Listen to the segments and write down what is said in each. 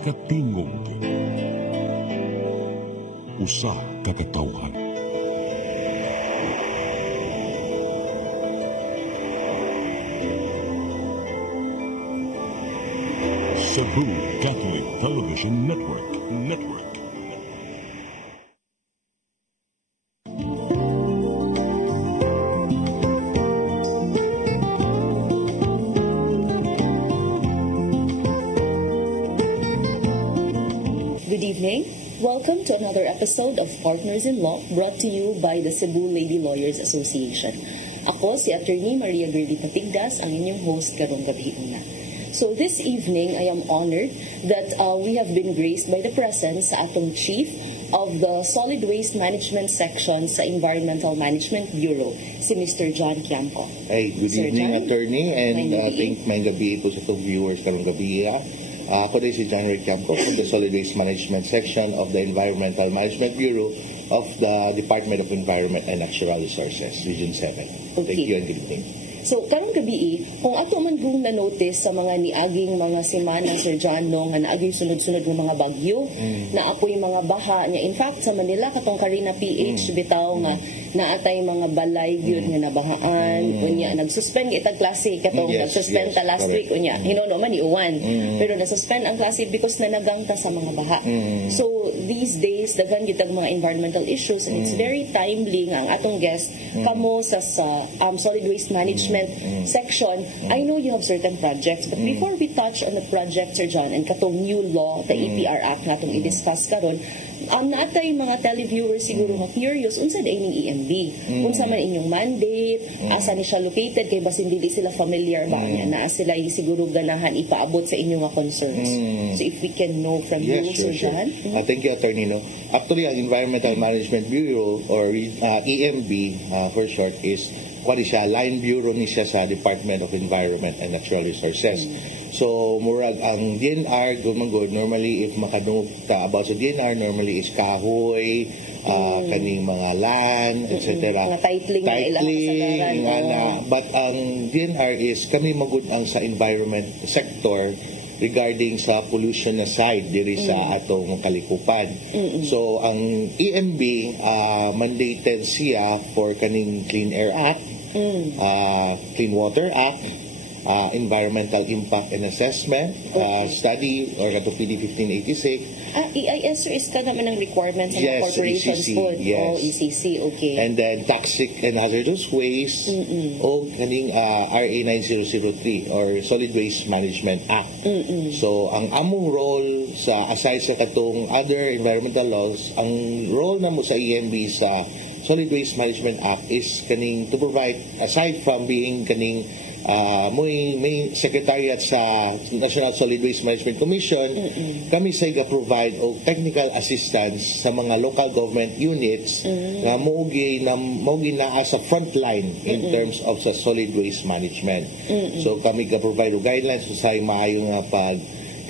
katingog usa ka katawhan. Cebu Catholic Television Network. Good evening. Welcome to another episode of Partners in Law brought to you by the Cebu Lady Lawyers Association. Ako si Attorney Maria Gerdita Tigdas, ang inyong host karong gabi una. So this evening, I am honored that we have been graced by the presence sa atong Chief of the Solid Waste Management Section sa Environmental Management Bureau, si Mr. John Quiamco. Hey, good Sir evening, John. Attorney, and I think may gabi po sa itong viewers karong gabi. Ako din si John Quiamco from the Solid Waste Management Section of the Environmental Management Bureau of the Department of Environment and Natural Resources, Region 7. Okay. Thank you and good evening. So, karong gabi, kung ato man kung na-notice sa mga niaging mga semana, Sir John, no, nga naaging sunod-sunod ng mga bagyo, na apoy mga baha niya. In fact, sa Manila, katong Karina PH, bitaw nga, naatay mga balay yun nga nabahaan, unya, nag-suspend itag klase, katong nag-suspend ta last week, unya, hinono man iuwan. Pero nasuspend ang klase because nanagangta sa mga baha. So, these days, daghan gitag mga environmental issues, and it's very timely nga ang atong guest, kamo sa Solid Waste Management section. I know you have certain projects, but before we touch on the project, Sir John, and katong new law, the EPR Act na itong i-discuss karon, naatay mga televiewers siguro nga curious, unsa day ning EMB? Unsa man inyong mandate? Asa ni siya located? Kay basin dili sila familiar ba niya na sila siguro ganahan ipaabot sa inyong mga concerns. So if we can know from you, Sir John. Thank you, Attorney. No? Actually, ang Environmental Management Bureau or EMB for short is siya, line bureau ni siya sa Department of Environment and Natural Resources. So, murag ang DNR, normally, if makadungog ta about sa DNR, normally is kahoy, kaning mga land, etc. Mga titling na ilang kasagaran. But ang DNR is, kami magud ang sa environment sector regarding sa pollution na side diri sa atong kalikupan. So ang EMB mandated siya for kaning Clean Air Act, Clean Water Act, Environmental Impact and Assessment Study or kato PD 1586. EIS is ka naman ang requirements ng corporations po. Yes. ECC, okay. And then Toxic and Hazardous Waste o kaning RA 9003 or Solid Waste Management Act. So ang among role sa aside sa katong other environmental laws, ang role namo sa EMB sa Solid Waste Management Act is kaning to provide, aside from being kaning may secretariat sa National Solid Waste Management Commission, kami sa provide og technical assistance sa mga local government units na maugi na sa front line in terms of sa solid waste management. So kami provide og guidelines sa maayo nga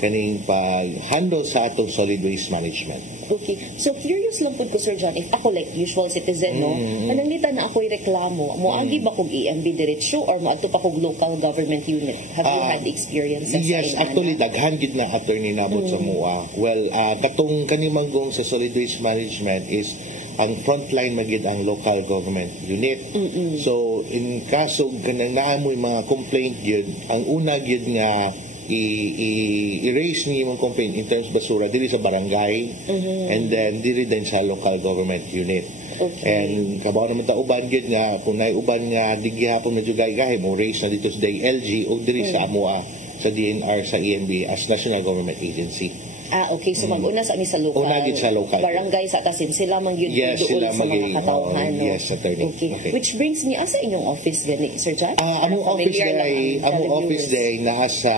pag-handle sa atong solid waste management. Okay. So, curious lang po ko, Sir John, if ako like usual citizen, no, nanangita na ako'y reklamo, moagi ba kong EMB diretsyo or maadto pa kong local government unit? Have you had experience? Yes, actually, daghan gid na attorney nabot sa MUA. Well, katong kanimanggong sa solid waste management is ang frontline magid ang local government unit. So, in kaso ganang naamoy mga complaint yun, ang una yun nga i-raise niyo yung complaint in terms basura dili sa barangay and then dili din sa local government unit. And kabaw naman ta uban gid nga kung nay uban nga digihapon na jugay gahi mo raise na dito sa DILG o dili sa AMUA sa DNR sa EMB as national government agency. Okay. So, mag-una sa local. Una gid sa local. Barangay sa tasin. Sila mang yun doon sa mga katawhan. Yes, attorney. Okay. Which brings me, asa inyong office gani, Sir John? Among office day nasa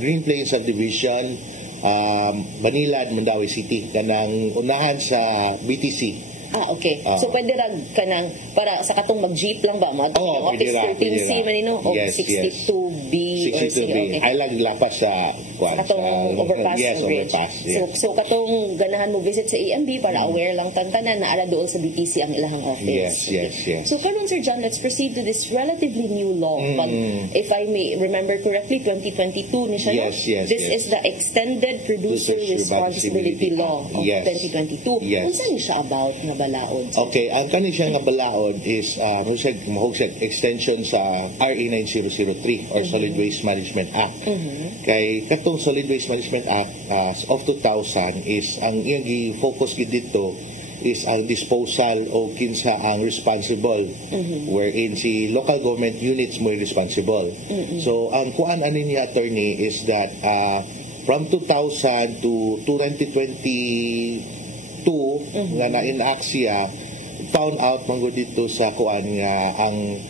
Green Plains Subdivision, Banilad, Mandawi City. Kanang unahan sa BTC. Okay. So, pwede rag ka nang, para sa katong mag-jeep lang ba? Office 13C, manino? O 62B BRC, okay. Ay lang lapas sa katong overpass yes, o bridge. overpass. Yes. So katong ganahan mo visit sa EMB para aware lang tantanan na ara doon sa BTC ang ilahang office. Yes. So karon Sir John, let's proceed to this relatively new law. But if I may remember correctly, 2022 ni siya. Yes. This is the Extended Producer Responsibility Law of 2022. Yes. Unsa ni siya about nga balaod? Okay, ang kani siya nga balaod is mahog siya extension sa RA 9003 or Solid Waste Management Act. Kay katong Solid Waste Management Act of 2000 is ang iyang gi-focus gid dito is ang disposal o kinsa ang responsible wherein si local government units mo responsible. So ang kuan ani ni attorney is that from 2000 to 2022 nga na-enact siya, found out man gud dito sa kuan nga ang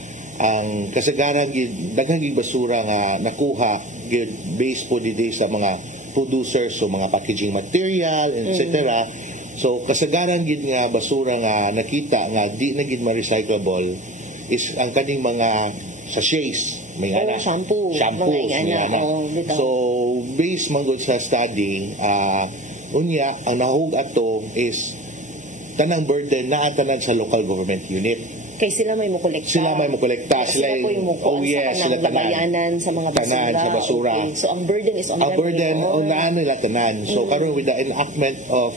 kasagaran gid daghang gid basura nga nakuha gid based po dito sa mga producers so mga packaging material etc. So kasagaran gid nga basura nga nakita nga di na gid ma-recyclable is ang kaning mga sachets may ana shampoo may ana. So based man gud sa study unya ang nahug ato is tanang burden na tanan sa local government unit. Kay sila may mukolekta. Sila po yung mukuan sa labayanan sa mga basura. Okay. So ang burden is on them. Ang burden unaan nila tanan. So karon with the enactment of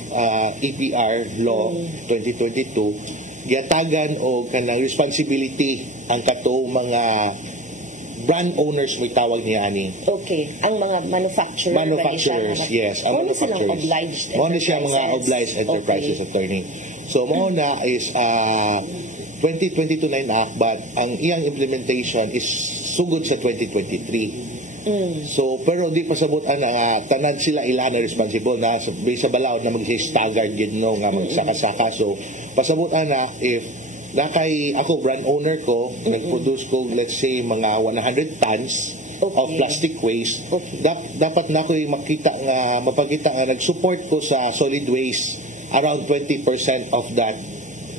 EPR law 2022, giatagan og kanang responsibility ang katong mga brand owners may tawag niya ani. Okay. Ang mga manufacturers, yes. Ang manufacturers. Muna siya mga obliged enterprises attorney. So mo na is 2022 na enact but ang iyang implementation is sugod sa 2023. So pero di pasabot ana tanan sila ila na responsible na based sa balaod na mag-say staggered gid no nga magsaka-saka. So pasabot ana if nakay ako brand owner ko nag-produce ko let's say mga 100 tons of plastic waste. Dapat na ko'y mapakita nga nag-support ko sa solid waste around 20% of that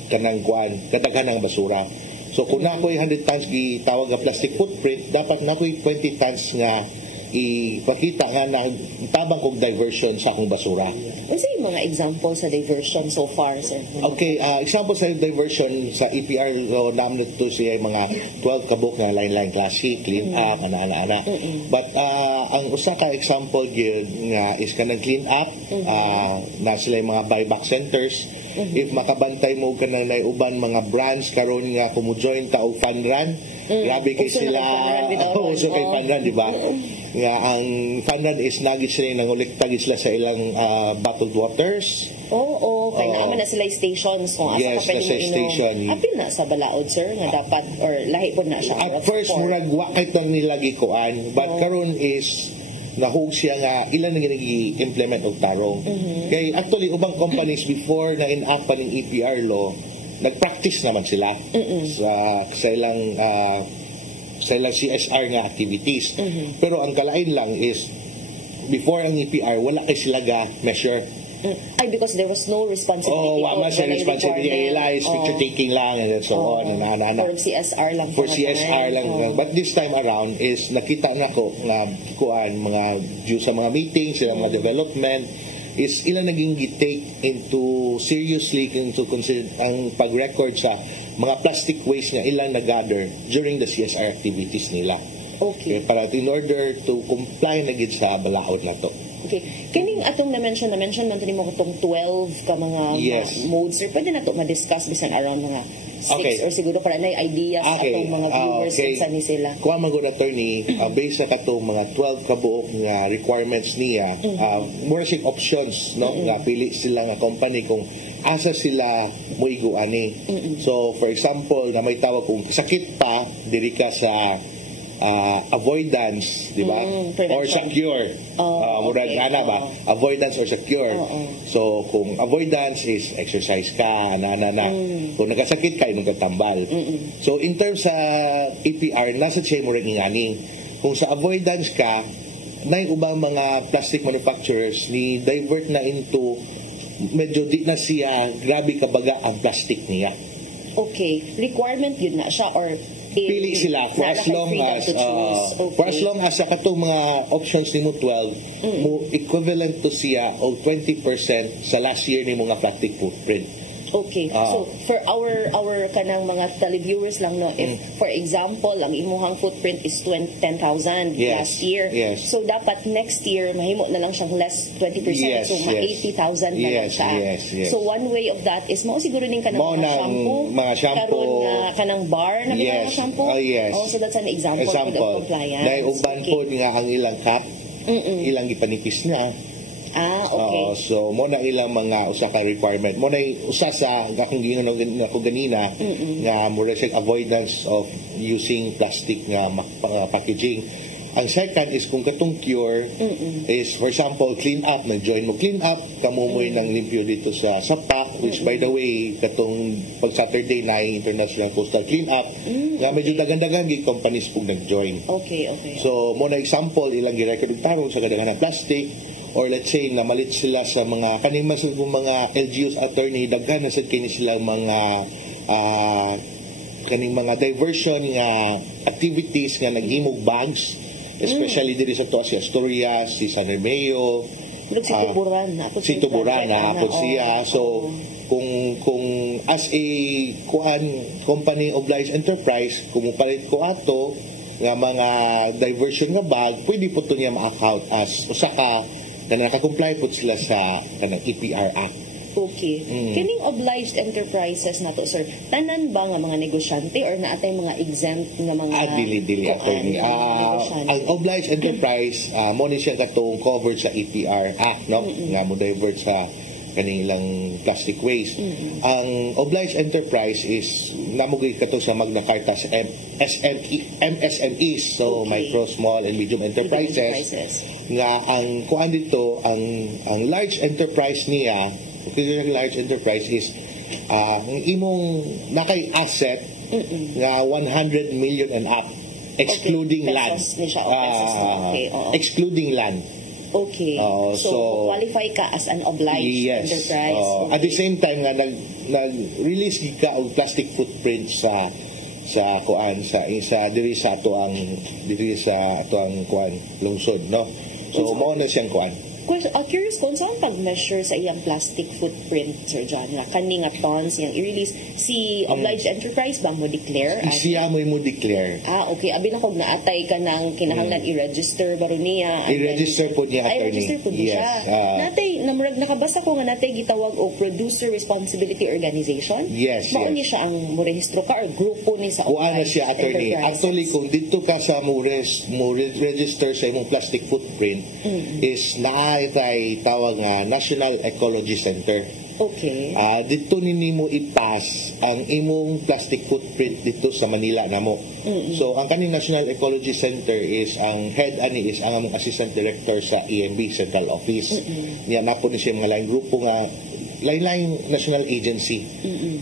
kanang kuan kadaghanang basura. So kung na ko'y 100 tons gitawag nga plastic footprint, dapat na ko'y 20 tons nga ipakita nga na tabang kong diversion sa akong basura. Ano sa mga example sa diversion so far, sir? Okay, example sa diversion sa EPR law naman ito siya mga 12 kabuk na line-line classic, clean up, ana-ana. But ang usa ka example yun nga is kanang clean up na sila yung mga buyback centers. If makabantay mo ka na uban mga brands karon nga kumu-join ta og fun run, grabe kay sila uso kay fun run, di ba? Nga ang fun run is nagit sila nangolekta gid sila sa ilang bottled waters. Kaya naman na sila stations kung asa ka pwede mo inom. Apil na sa balaod, sir, nga dapat or lahi po na siya. At first murag wa kay tong nilagi kuan, but karon is nahug siya nga ilan na ginagi-implement og tarong. Kay actually ubang companies before na enact pa ning EPR law, nagpractice naman sila sa ilang CSR nga activities. Pero ang kalain lang is before ang EPR wala kay sila ga measure. Ay, because there was no responsibility. Wala siya responsibility. Is picture taking lang and so on. For CSR lang. For CSR lang. But this time around is nakita na ko nga kuan mga due sa mga meetings, sa mga development is ilan naging gi-take into seriously into consider ang pag-record sa mga plastic waste nga ilan na-gather during the CSR activities nila. Okay. Para in order to comply na gid sa balaod na to. Okay. Kining atong na-mention man mo itong 12 ka mga modes. Sir, pwede na ito ma-discuss bisan around mga 6 or siguro para na idea sa atong mga viewers sa ni sila. Kuha magod attorney, based sa katong mga 12 ka buok nga requirements niya, mura siyang options, no? Nga pili sila nga company kung asa sila mo iguani. So, for example, na may tawag kung sakit pa, diri ka sa avoidance, di ba? Or secure. Murag ana ba? Avoidance or secure. So, kung avoidance is exercise ka, ana. Kung nagkasakit ka, imong tambal. So, in terms sa EPR, nasa siya murag ingani. Kung sa avoidance ka, na yung ubang mga plastic manufacturers ni divert na into medyo di na siya grabe kabaga ang plastic niya. Okay. Requirement yun na siya or pili sila for as long as sa katong mga options nimo 12 mo equivalent to siya og 20% sa last year nimo nga plastic footprint. Okay. So for our kanang mga televiewers lang no, if for example ang imuhang footprint is 10,000 last year. Yes. So dapat next year mahimo na lang siyang less 20%, yes, so yes. 80,000 na lang siya. Yes, yes. So one way of that is mao siguro ning kanang mga shampoo karon nga kanang bar na yes. mga shampoo. Oh yes. So that's an example for the compliance. Dahil uban po nga ang ilang cap, ilang ipanipis na. Okay. So mo na ilang mga usa ka requirement. Mo na usa sa akong gingon ako ganina nga more like avoidance of using plastic nga packaging. Ang second is kung katong cure is for example clean up, nag-join mo clean up, kamumoy ng limpyo dito sa SAPAC, which by the way katong pag Saturday na International Coastal Clean Up nga medyo dagan-dagan gid companies pug nag-join. Okay. So mo na example ilang girecord tarong sa kadaghanan plastic, or let's say namalit sila sa mga kaning mga LGUs attorney daghan na sad kini silang mga kaning mga diversion nga activities nga naghimog bags, especially diri sa to si Asturias, si San Remeo, si Tuburan na apod siya. So kung as a company obliged enterprise kung mupalit ko ato nga mga diversion nga bag, pwede po to niya ma-account as usa ka na nakakomply po sila sa kanang EPR Act. Okay. Kining obliged enterprises na to, sir, tanan ba nga mga negosyante or naatay mga exempt nga mga dili attorney. Ang obliged enterprise mo ni siya katong covered sa EPR Act, no? Nga mo divert sa kanilang plastic waste. Ang obliged enterprise is namugay kato sa Magna Carta sa MSMEs, so micro, small and medium enterprises. Nga ang kuan dito, ang large enterprise niya, yung large enterprise is ang imong nakay asset nga 100 million and up excluding land. Excluding land. Okay. So qualify ka as an obliged enterprise. At the same time nga nag-release ka og plastic footprint sa kuan sa diri sa ato ang kuan lungsod, no. So mo na siyang kuan. Curious kung saan pag-measure sa iyang plastic footprint, Sir John, nga kani nga tons yang i-release si obliged enterprise ba mo declare? Siya mo declare. Okay. Abi na kog naatay ka nang kinahanglan i-register baro niya. I-register po niya attorney. I-register po siya. Natay nakabasa ko nga natay gitawag og producer responsibility organization. Yes. Mao ni siya ang mo rehistro ka or grupo ni sa na siya attorney. Actually kung dito ka sa mo register sa imong plastic footprint is naay tawag nga National Ecology Center. Okay. Dito nimo ipas ang imong plastic footprint dito sa Manila namo. So ang kaning National Ecology Center is ang head ani is ang among assistant director sa EMB Central Office. Niya napo ni siya mga lain grupo nga lain-lain national agency.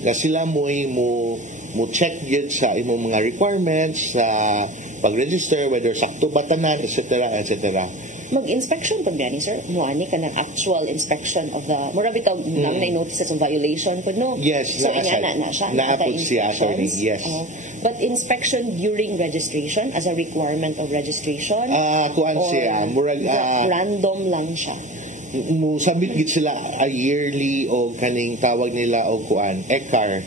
Nga sila mo check gyud sa imong mga requirements sa pag-register, whether sakto ba tanan, etc. Mag-inspection pag gani, sir? Muani ka ng actual inspection of the... Mura bitaw nang na-notices of violation po, no? Yes, so, na siya. Naapod siya, sorry, yes. But inspection during registration as a requirement of registration? Kuan siya. Random lang siya? Musabit gid sila a yearly o kaning tawag nila o kuan, ECAR,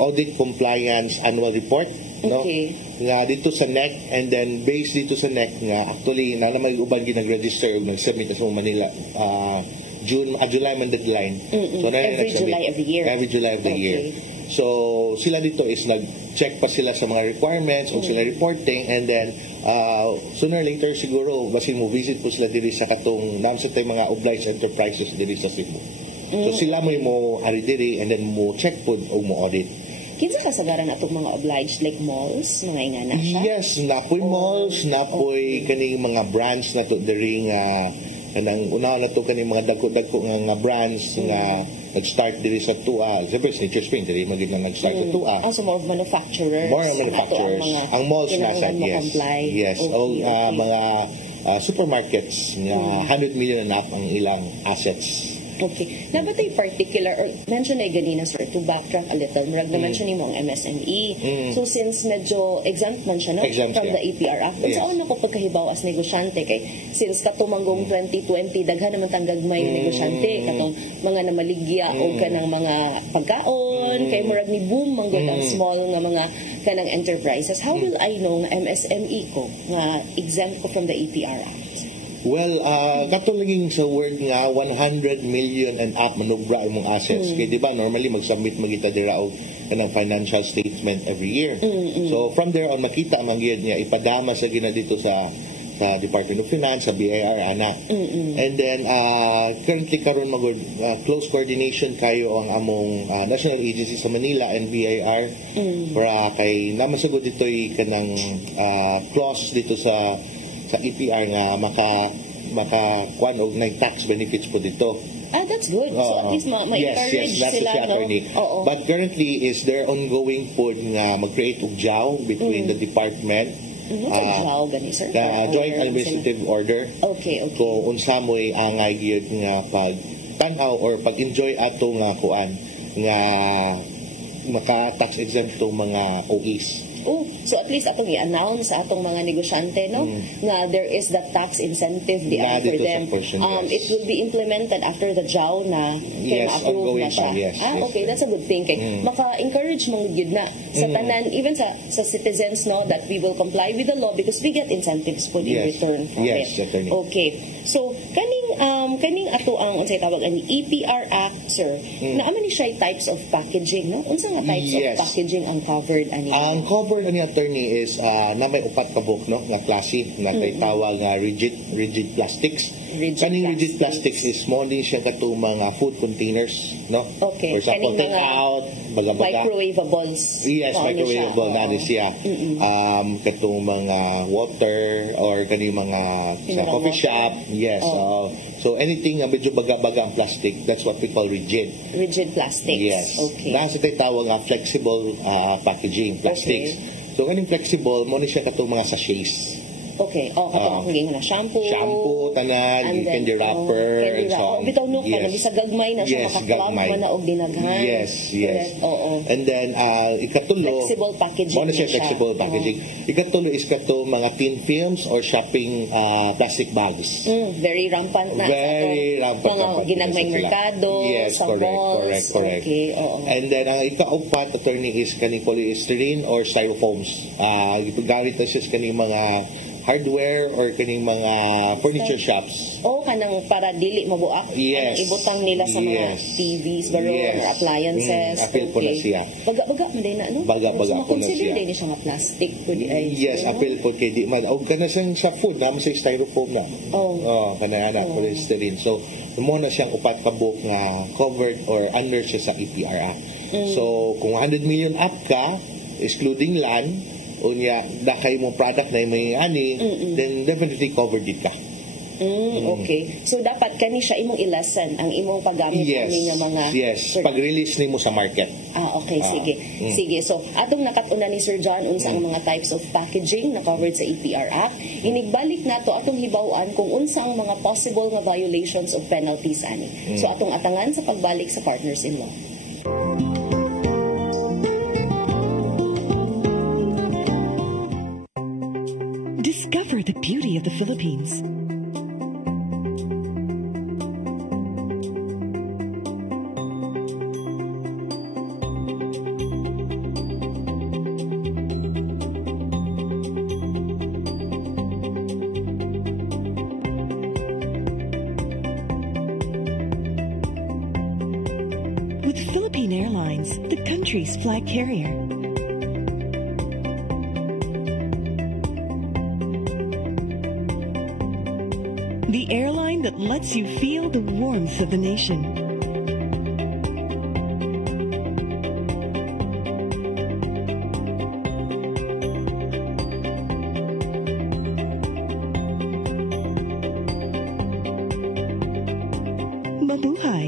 Audit Compliance Annual Report. No? Okay. Nga dito sa NEC, and then based dito sa NEC nga actually na may uban ginag-register ug nag-submit sa Manila July man deadline. So every July of the year. Every July of the year. So sila dito is nag-check pa sila sa mga requirements o sila reporting, and then sooner or later siguro basin mo visit po sila diri sa katong namsa tay mga obliged enterprises diri sa Cebu. So sila mo ari diri and then mo check po o mo audit. Kinsa kasagaran atong mga obliged like malls, mga ingana siya? Yes, napoy malls, napoy kaning mga brands na to diri nga kanang una na to kaning mga dagko-dagko nga brands nga nag-start diri sa Tua. Siyempre, Nature's Spring diri magid na nag-start sa Tua. Also more of manufacturers. Ang malls nasa yes. Mga supermarkets nga 100 million na ang ilang assets. Okay. Nabatay particular, or mention na ganina, sir, to backtrack a little, murag na-mention mo ang MSME. So, since medyo exempt man siya, no? Exempt From siya. the APR Act. Yes. Saan ako pagkahibaw as negosyante? Kay, since katumanggong 2020, daghan naman tanggag may negosyante, katong mga namaligya o kanang mga pagkaon, kay murag ni boom, manggod ang small nga mga kanang enterprises. How will I know nga MSME ko, nga exempt ko from the APR Act? Well, katulaging sa word nga 100 million and up manubra imong assets. Kaya di ba normally mag-submit magita dira og kanang financial statement every year. So from there on makita man gyud niya ipadama sa gina dito sa Department of Finance, sa BIR ana. And then currently karon magud close coordination kayo ang among national agency sa Manila and BIR para kay namasugod ditoy kanang clause dito sa EPR nga maka kuan og tax benefits po dito. That's good. So at least ma-encourage that's sila, the attorney. Oo. But currently is there ongoing po nga mag-create og JAW between the department What's a JAW gani, sir? the Joint Administrative Order. Okay. Kung unsa mo'y angay gyud nga pag tanaw or pag-enjoy ato nga kuan nga maka-tax exempt tong mga OEs. Oh, so at least atong i-announce sa atong mga negosyante, no, na there is that tax incentive di Na for dito sa them. portion, yes. It will be implemented after the JAW na Yes, approve na ongoing siya. pa, yes, yes. Okay, that's a good thing. Kay maka-encourage mong gyud na sa tanan, even sa citizens, no, that we will comply with the law because we get incentives po in Yes. return from Yes, it. attorney. Okay. So kaning ato ang unsay tawag ani EPR Act, sir. Naama ni siya types of packaging, no? Unsa nga types Yes. of packaging ang covered ani? Ang cover ni attorney is na may upat ka book no nga klase na kay tawag nga rigid plastics. Rigid plastics is mo din siya katong mga food containers no. Okay. For example, Kaning take mga out baga-baga. Microwavables. Yes, Mao ni siya. microwavable na ni Oo. siya. Katong mga water or kani mga sa Mineral coffee water. shop. Yes. So anything na medyo baga-baga ang plastic, that's what we call rigid. Rigid plastics. Yes. Okay. Nasa tayo tawag nga flexible packaging, plastics. So, kaning flexible, mo ni siya katong mga sachets. Okay. Katong na shampoo. Shampoo, tanan, And then, candy wrapper, and so on. Bitaw no, Yes. Bisa gagmay na siya, Yes, makaklog gagmay. man na og dinaghan. Yes. Correct. Oo. And then, ikatulo, Flexible packaging mo na siya na siya. flexible packaging. Ikatulo is katong mga tin films or shopping plastic bags. Very rampant na. Very rampant. Mga ginagmayng sila. merkado, Yes, sa malls. correct. Okay, oo. And then, ang ikaupat, attorney, is kaning polystyrene or styrofoams. Ipagamit na siya sa kaning mga hardware or kaning mga furniture shops. Kanang para dili mabuak. Yes. Kanang ibutang nila sa mga Yes. TVs, baro, Yes. or appliances. Appeal po na siya. Baga-baga mo din na, no? Baga-baga so, po na makonsider siya. din siya nga plastic. Pwede ay, Yes, no? appeal po kay di man. O kana siyang sa food, naman sa styrofoam na. Kana polystyrene. So, mo na siyang upat ka book nga covered or under siya sa EPR Act. So, kung 100 million up ka, excluding land, unya dakay mo product na may ani, then definitely covered it ka. Okay. So, dapat kani siya imong ilasan ang imong paggamit ani nga mga... Yes, pag-release nimo sa market. Okay, sige. Sige. So, atong nakatuna ni Sir John unsa ang mga types of packaging na covered sa EPR Act. Inigbalik nato atong hibaw-an kung unsa ang mga possible nga violations of penalties ani. So, atong atangan sa pagbalik sa Partners in Law. Discover the beauty of the Philippines. With Philippine Airlines, the country's flag carrier. The airline that lets you feel the warmth of the nation. Mabuhay.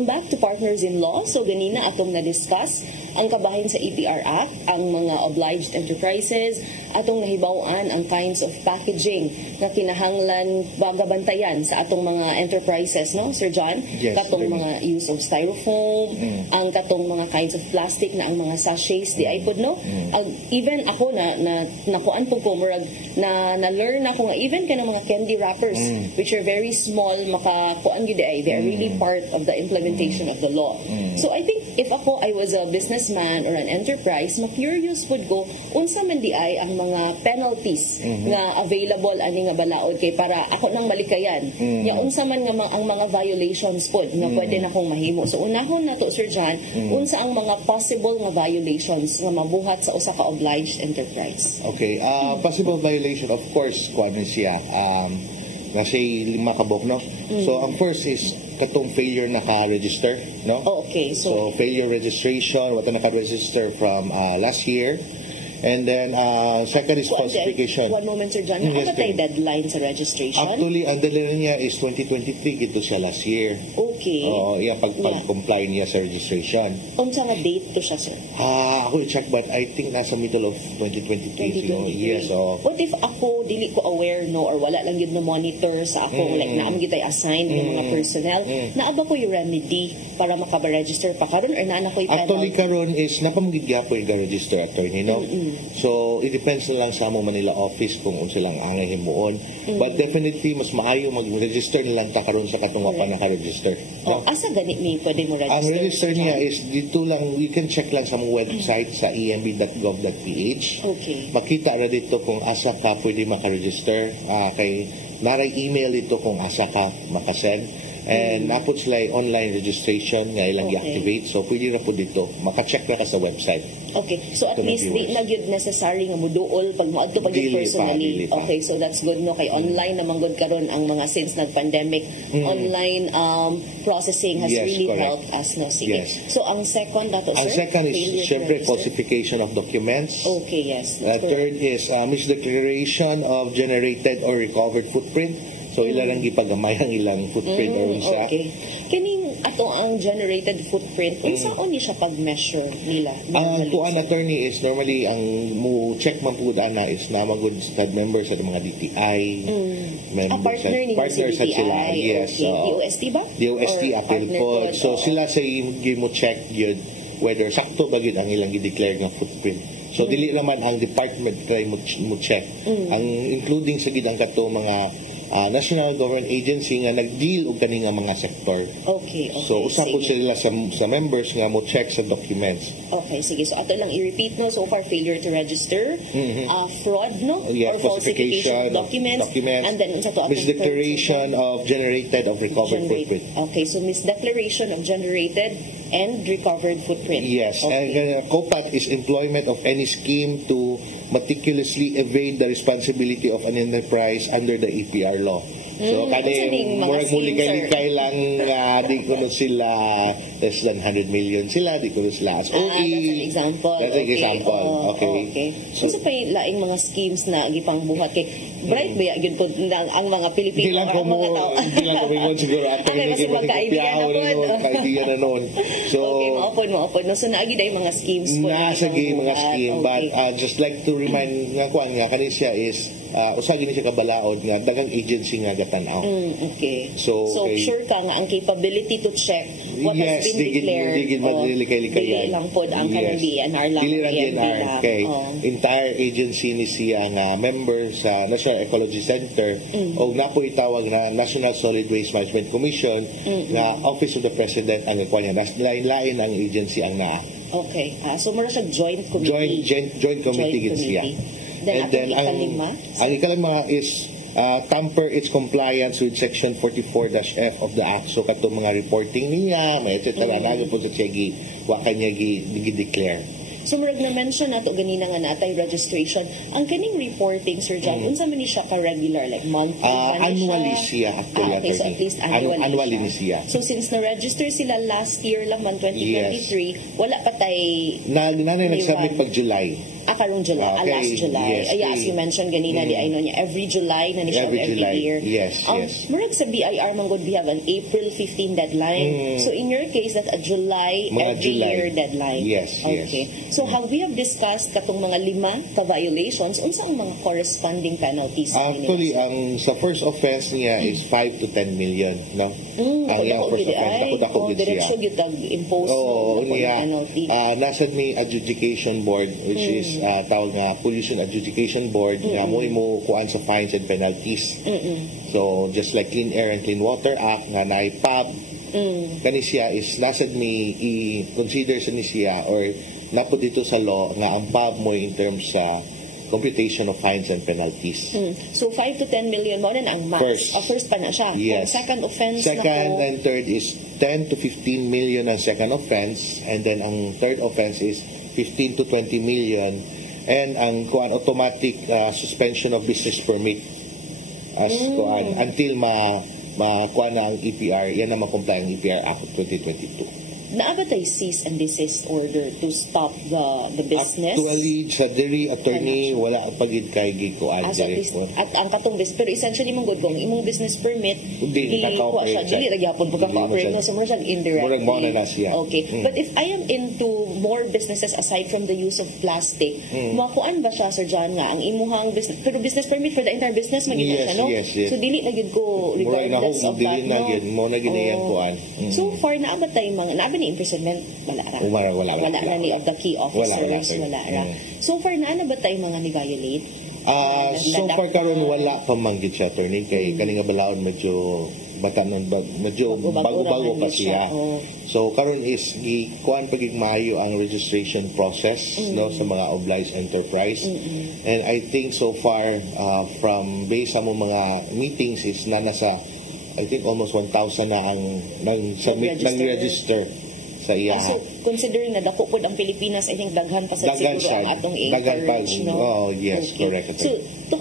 welcome back to Partners in Law. So ganina atong na-discuss ang kabahin sa EPR Act, ang mga obliged enterprises, atong nahibaw-an ang kinds of packaging na kinahanglan bagabantayan sa atong mga enterprises, no, Sir John? Yes, katong very mga use of styrofoam, ang katong mga kinds of plastic na ang mga sachets di ay pod, no? Even ako na nakuan po murag na learn ako nga even kana mga candy wrappers which are very small makakuan gyud ay they're really part of the implementation of the law. So I think if ako I was a businessman or an enterprise, ma-curious pod ko unsa man di ay ang mga penalties nga available ani nga balaod kay para ako nang malikayan. Ya unsa man nga ang mga violations pod nga pwede na kong mahimo. So unahon na to Sir John, unsa ang mga possible nga violations nga mabuhat sa usa ka obliged enterprise? Okay, possible violation, of course, kuan siya. Nasa 5 kabok, no? So, ang first is katong failure naka-register, no? Oh, okay. So, failure registration, wata naka-register from last year. And then, second is falsification. One moment, Sir John. Yes, Ano tayo deadline sa registration? Actually, ang deadline niya is 2023, gito siya last year. Okay. Iya, pag-comply niya sa registration. Unsa nga date to siya, sir? Ako i-check, but I think nasa middle of 2023. 2023. Yes, What if ako, dili ko aware, no, or wala lang yun na monitor sa ako, like naam yun tayo assigned ng mga personnel, naaba ko yung remedy para makabaregister pa karon or naana ko yung actually, karon is napamagigya po yung register attorney, no? So, it depends na lang sa mo Manila office kung unsa lang ang himuon. But definitely, mas maayo mag-register nilang ta karon sa katong pa naka-register. No? Asa ganit ni pwede mo register? Ang register niya is dito lang, you can check lang sa mga website sa emb.gov.ph. Okay. Makita ra dito kung asa ka pwede maka-register. Kay naray email dito kung asa ka makasend. And napot sila online registration nga ilang i-activate. So, pwede na po dito. Maka-check na ka sa website. Okay. So, at least di na yun necessary nga muduol pag moadto pag yun personally. Dili pa. Okay. So, that's good, no? Kay online naman good karon ang mga since nag-pandemic, online processing has really correct. helped us, no? Sige. Yes. So, ang second dato, Ang sir? second is, Failure to syempre, register. falsification of documents. Okay, yes. That's Third is misdeclaration of generated or recovered footprint. So, ilang gipagamay ang ilang footprint or unsa. Okay. Kining ato ang generated footprint, unsaon ni siya pag-measure nila? Ang kuan attorney is normally ang mo check man pud ana is na magud sa members sa mga DTI. Members partner ni partners sa sila. DTI. Yes. Okay. DOST ba? DOST Or appeal partner po. pod? So sila sa mo check yun whether sakto ba gid ang ilang gi-declare nga footprint. So dili naman ang department try mo check. Ang including sa gid ang kato mga national government agency nga nag-deal og kani nga mga sektor. Okay. So usa po Sige. sila sa members nga mo check sa documents. Okay, sige. So, ato lang i-repeat mo. So far, failure to register, fraud, no? Yeah, or falsification of documents. And then, sa to, misdeclaration of generated of recovered footprint. Okay, so misdeclaration of generated and recovered footprint. Yes, Okay. and COPAT is employment of any scheme to meticulously evade the responsibility of an enterprise under the EPR law. So, Unsa ning mga murag muli schemes, kay lang di ko no sila less than 100 million sila, di ko no sila as OE. That's an example. That's an example. Okay. So, pa laing mga schemes na gipang buhat kay bright ba yun po ang mga Pilipino Hindi lang or ko ang mo, mga tao. hindi lang ko mo siguro ato Okay, kasi magkaibigan na po. Kaibigan na noon. So, okay, maupod. No, so, naagi dahil mga schemes po. na nasa gipang game mga buhat. scheme, but just like to remind nga kuan nga kanin siya is usagi ni siya kabalaod nga dagang agency nga gatanaw. Okay. So, okay. Sure ka nga ang capability to check what has been declared. Digid madili-likay-likayan. Dili lang po ang kanang DNR lang. Dili lang ANP DNR. lang. Okay. Entire agency ni siya nga member sa National Ecology Center o napo itawag na National Solid Waste Management Commission na Office of the President ang kuan niya. Lain-lain ang agency ang naa. Okay. So, mura siya joint committee. Joint committee gid siya. Then ang ikalima is tamper its compliance with Section 44-F of the Act. So, kato mga reporting niya, may etc. Nago po sa siya wa kanya gi-declare. So, murag na-mention nato ganina nga natay registration. Ang kaning reporting, Sir John, unsa man ni siya ka-regular? Like monthly? Annually siya. Actually, okay, so at least annually ni siya. So, since na-register sila last year lang man, 2023, wala pa tay... Nanay nagsubmit pag July. karong July, Okay, last July. yes, Ay, as you mentioned ganina, di I know niya, every July na siya Every every July, year. yes, yes. Murag sa BIR, manggod, we have an April 15 deadline. So in your case, that's a July, Mga every July. year deadline. Yes, yes. Okay. So have we have discussed katong mga 5 ka-violations, unsa ang mga corresponding penalties? Actually, ang sa first offense niya is 5 to 10 million, no? Ang iyang first offense, dako-dako gid siya. Diretsyo gyud impose Oo, ng niya. penalty. Nasad may adjudication board, which is tawag nga Pollution Adjudication Board, nga mo kuan sa fines and penalties. So, just like Clean Air and Clean Water Act, nga naipab, kani siya is nasad may i-consider sa ni siya or napo dito sa law nga ang PAB mo in terms sa computation of fines and penalties. So 5 to 10 million mo rin ang max. First. First pa na siya. Yes. Ang second offense Second na po, and third is 10 to 15 million ang second offense, and then ang third offense is 15 to 20 million, and ang kuan automatic suspension of business permit as kuan until kuan na ang EPR, yan na ma-comply ang EPR Act of 2022. naaba tayo cease and desist order to stop the business. Actually, sa diri attorney, wala pagid kay gikuan At diri least, po. at ang katong business, pero essentially mong good kung imong business permit, Hindi, naka-operate siya, dili siya. nagyapon pagka-cooperate Hindi mo na, so mo siya indirectly. Murag mo na siya. Okay. But if I am into more businesses aside from the use of plastic, makuan ba siya, Sir John, nga, ang imuhang business, pero business permit for the entire business, magiging Yes, siya, no? yes, yes. So, dili na yun ko Murag na regardless of that, dili na no? gyud mo na ginayang kuan. So far, naaba tayo naaba ni imprisonment, wala ra. Wala na ni of the key officers, Wala. ra. So far, naana ba tayo mga ni-violate? So far karon wala pa manggit siya attorney kay kaning nga balaod medyo medyo bago-bago pa siya. So karon is kuan pagig maayo ang registration process no sa mga obliged enterprise. And I think so far from based sa mga meetings is nasa I think almost 1,000 na ang nang submit ng register sa iya. So, considering na dako pod ang Pilipinas, I think daghan pa sa Daghan siguro siya. ang atong Daghan pa. encourage, no? Oh, yes, correct. So,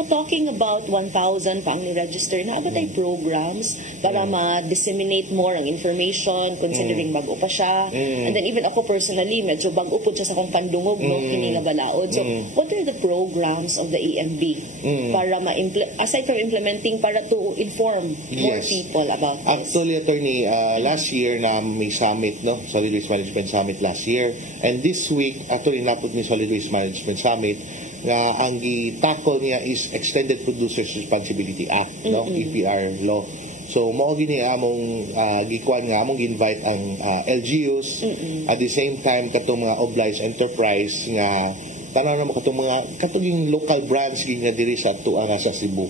talking about 1,000 pa ang ni-register, na ba tayo programs para ma-disseminate more ang information, considering bago pa siya. And then even ako personally, medyo bago po siya sa kong pandungog, no? Kini nga balaod. So, what are the programs of the EMB para aside from implementing, para to inform more people about this? Actually, attorney, last year na may summit, no? Solid Waste Management Summit last year. And this week, actually, napot ni Solid Waste Management Summit na ang gi-tackle niya is Extended Producers Responsibility Act, no? EPR law. So, mao gini among gikuan nga among invite ang LGUs at the same time katong mga obliged enterprise nga tanaw na mo katong katong local brands nga diri sa tuwa nga sa Cebu.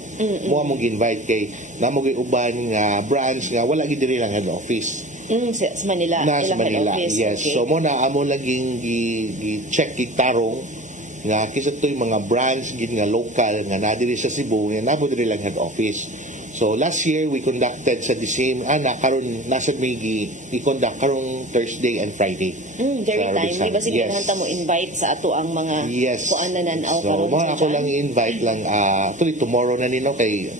Mo among invite kay namo gyud uban nga brands nga wala gid diri lang head office. Sa Manila. Sa Manila, office. yes. Okay. So, mo na amo laging gi-check gitarong nga kisa to'y mga brands gid nga local nga nadiri sa Cebu nga nabo diri lang head office. So last year we conducted sa the same karon nasa may i-conduct karong Thursday and Friday. Very timely ba sige yes. nang mo invite sa ato ang mga kuanan so ako lang i-invite lang actually tomorrow na nino kay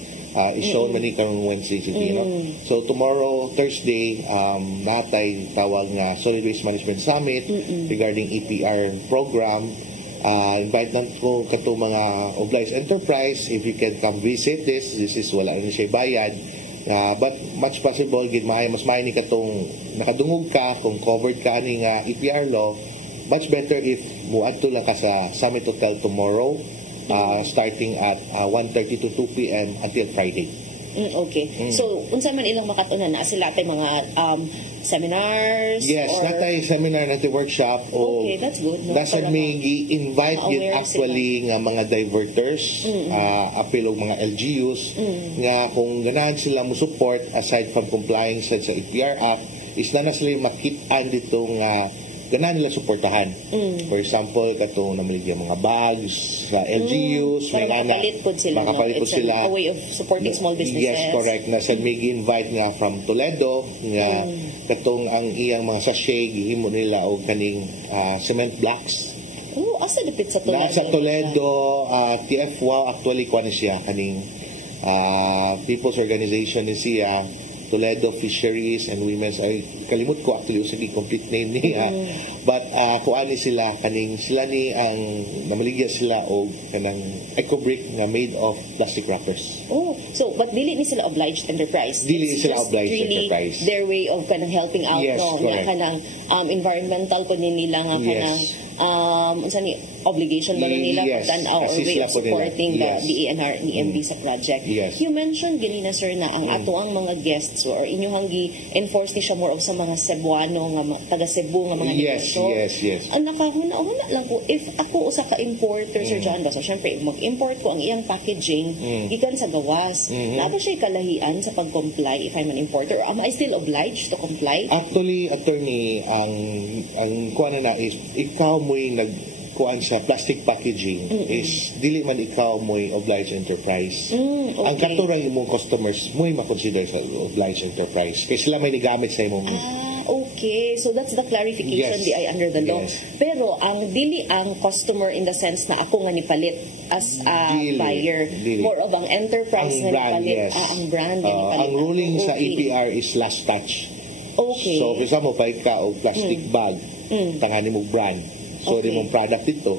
i-show na ni karong Wednesday city no. So tomorrow Thursday natay tawag nga Solid Waste Management Summit regarding EPR program. Invite na ko kato mga obliged enterprise if you can come visit this is wala ni siya bayad but much possible gid mas maayo ni katong nakadungog ka kung covered ka ni nga EPR law, much better if muadto lang ka sa Summit Hotel tomorrow starting at 1:30 to 2 p.m. until Friday. Okay. So, unsa man ilang makatunan na sila tay mga seminars? Yes, natay seminar, natay workshop. Okay, that's good. No? Nasa may gi-invite yun actually nga mga diverters, apil og mga LGUs, nga kung ganahan sila mo support aside from complying sa EPR Act, is na sila makitaan ditong ganahan nila suportahan. For example, katong namiligya mga bags sa LGUs, may makapalit po sila. Makapalit po sila. A way of supporting small businesses. Yes, correct. Nasa may invite nga from Toledo nga katong ang iyang mga sachet gihimo nila og kaning cement blocks. Asa dapit sa Toledo? Nasa Toledo, TF Wow actually kuan siya kaning people's organization ni siya. Toledo Fisheries and Women's, ay kalimut ko actually usag complete name niya. But kuani sila kaning sila ni ang namaligya sila og kanang eco brick na made of plastic wrappers. Oh, so but dili ni sila obliged enterprise. Dili It's sila just obliged really enterprise. their way of kanang helping out, Yes, no, na correct. kanang environmental po nila nga kanang Yes. unsa ni obligation ba rin nila Yes. pagtan-aw or Assist way sila of po nila. supporting Yes. the ENR ni EMB sa project. Yes. You mentioned ganina sir na ang ato ang mga guests or inyong gi-enforce ni siya more of sa mga Cebuano nga taga Cebu nga mga Yes, negosyo. yes. Ang nakahuna-huna lang ko, if ako usa ka importer, Sir John, so syempre, mag-import ko ang iyang packaging, gikan sa gawas. Nato siya kalahian sa pag-comply if I'm an importer? Or am I still obliged to comply? Actually, attorney, ang kuan na is ikaw mo'y kuan sa plastic packaging is dili man ikaw mo'y obliged enterprise. Okay. Ang katurang imong customers mo'y makonsider sa obliged enterprise. Kaya sila may nigamit sa imong Okay. So that's the clarification Yes. di ay under the law. Yes. Pero ang dili ang customer in the sense na ako nga nipalit as a Dili. buyer. Dili. More of ang enterprise ang nga brand, nipalit. yes. Ang brand nga nipalit. Ang ruling sa Okay. APR is last touch. Okay. So, kisa mo pa ka o plastic bag, tangani mo brand. So, Okay. di mong product dito.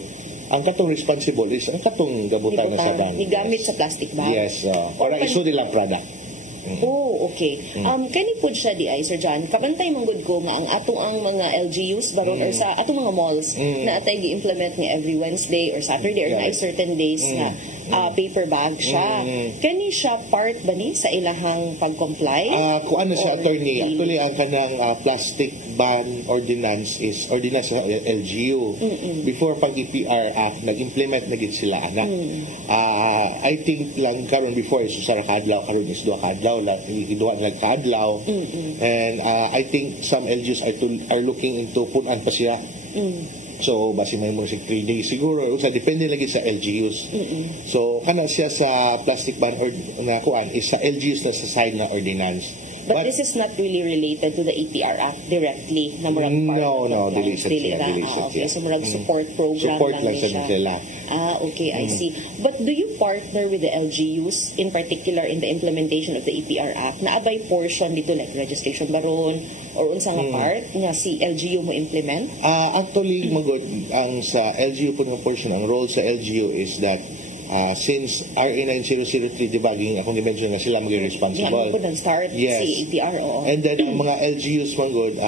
Ang katong responsible is ang katong gabutan na sa dan. Nigamit sa plastic bag. Yes. Or Para iso nila product. Oh, okay. Kani po siya di ay, Sir John, kabantay manggod ko nga ang atong ang mga LGUs baron or sa atong mga malls na atay gi-implement ni every Wednesday or Saturday or na certain days na paper bag siya. Kani siya part ba ni sa ilahang pag-comply? Kung ano sa Or attorney, dili? actually ang kanang plastic ban ordinance is ordinance sa LGU. Before pag EPR Act, nag-implement na gid sila anak. I think lang karon before is usara kadlaw, karon is duha kadlaw, iduha na kadlaw. And I think some LGUs are looking into punan pa siya. So, basi may mo 3 days siguro. Usa, depende lagi sa LGUs. So, kana siya sa plastic ban or na kuan is sa LGUs na sa side na ordinance. But this is not really related to the APR Act directly na murag part No, of the dili plans. sa Dili siya, ra. dili sa Okay, siya. so murag support program Support lang ni sa siya. sila. Okay, I see. But do you partner with the LGUs in particular in the implementation of the APR Act? Naabay portion dito like registration baron or unsa nga part nga si LGU mo implement? Actually, magod ang sa LGU po nga portion, ang role sa LGU is that since RA 9003 debugging, akong i-mention nga sila maging Nga responsible. po start Yes. si APR, oo. And then, ang mga LGUs manggod,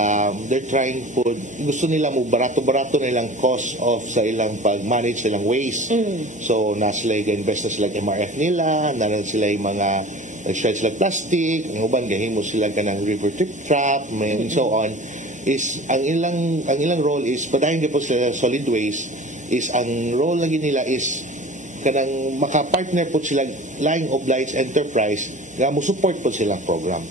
they're trying po, gusto nila mo barato-barato nilang cost of sa ilang pag-manage silang waste. So, na sila invest na sila MRF nila, na sila yung mga shred sila plastic, ang uban, gahimo sila ka ng river trip trap, and so on. Is, ang ilang role is, padahin po sa solid waste, is ang role lagi nila is kanang makapartner po sila laing obliged enterprise na mo support po silang program.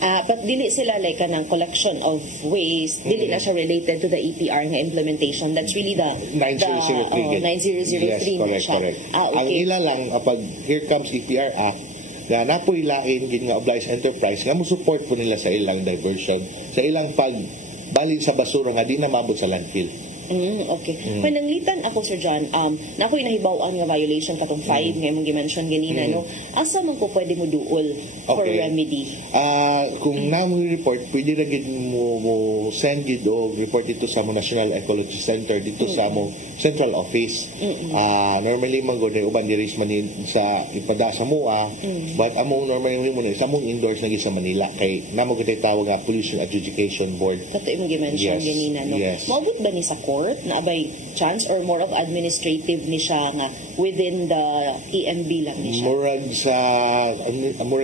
But dili sila like kanang collection of waste, dili na siya related to the APR nga implementation. That's really the 9003. 9003 Yes, na correct, siya. correct. Ang Okay. ila lang, pag here comes EPR Act, na napoy lain gid nga obliged enterprise nga mo support po nila sa ilang diversion, sa ilang pagbalin sa basura nga di na maabot sa landfill. Okay. Pananglitan ako, Sir John, na ako'y nahibawan nga violation katong 5 nga mong gi-mention ganina, no? Asa man ko pwede mo duol for Okay. remedy? Kung na mo report, pwede ra gid mo send gid o report dito sa mo National Ecology Center dito sa mo central office. Normally man gud uban diri man sa ipada sa MOA, but among normally mo ni sa among indoors na gid sa Manila kay namo gid tawag nga Pollution Adjudication Board. Kato imong gi-mention Yes, ganina, no? yes. Maabot ba ni sa court na abay chance or more of administrative ni siya nga within the EMB lang ni siya? Murag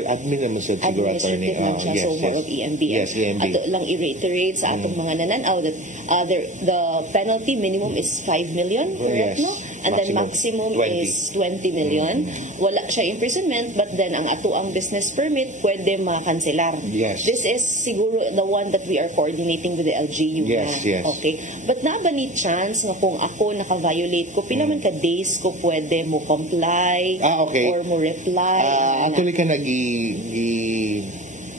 admin naman sa siguro attorney. Administrative man siya, so more of EMB. Yes, EMB. Ato lang i-reiterate sa atong mga nananaw that the penalty minimum is 5 million, correct, Yes. no? And then maximum 20. is 20 million. Wala siya imprisonment, but then ang ato ang business permit pwede makanselar. Yes. This is siguro the one that we are coordinating with the LGU Yes, na. yes. Okay. But na ba ni chance nga kung ako naka-violate ko, pila man ka days ko pwede mo comply Okay. or mo reply? Actually ka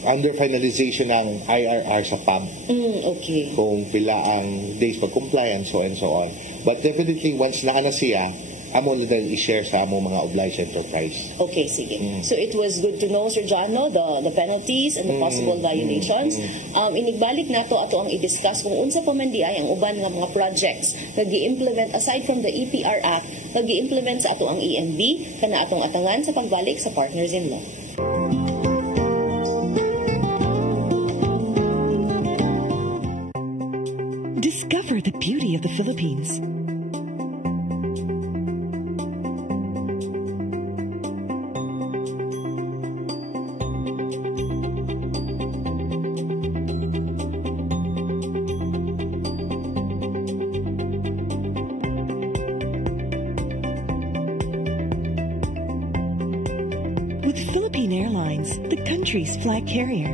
under finalization ng IRR sa PAB Okay. kung pila ang days pag compliance so and so on. But definitely once na siya, amo nila i-share sa among mga obliged enterprise. Okay, sige. So it was good to know, Sir John, no, the penalties and the possible violations. Inigbalik nato ato ang i-discuss kung unsa pa man di ay ang uban nga mga projects nga gi-implement aside from the EPR Act, nga gi-implement sa ato ang EMB kana atong atangan sa pagbalik sa Partners in Law. Discover the beauty of the Philippines. With Philippine Airlines, the country's flag carrier.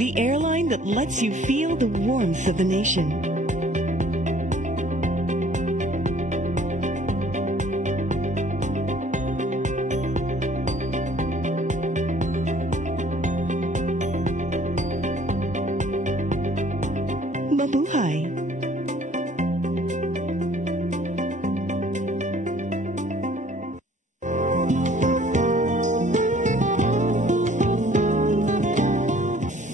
The airline that lets you feel the warmth of the nation. Mabuhay.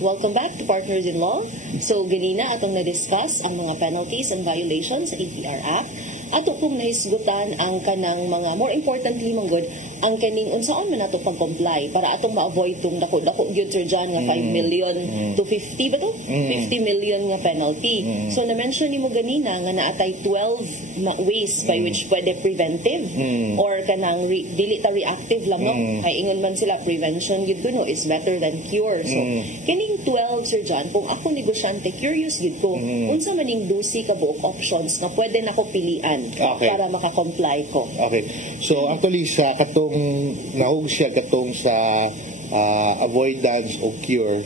Welcome back to Partners in Law. So, ganina atong na-discuss ang mga penalties and violations sa EPR Act. Ato pong nahisgutan ang kanang mga, more importantly, manggod, ang kaning unsaon man ato pag-comply para atong ma-avoid tong dako-dako gyud Sir John nga 5 million to 50 ba to? 50 million nga penalty. So, na-mention nimo ganina nga naatay 12 na ways by which pwede preventive or kanang dili ta reactive lang, no? Kay ingon man sila, prevention gyud kuno is better than cure. So, kaning 12, Sir John, kung ako negosyante, curious gyud ko, unsa maning dusi ka buok options na pwede nako pilian para maka-comply ko. Okay. So actually sa katong nahug siya katong sa avoidance o cure,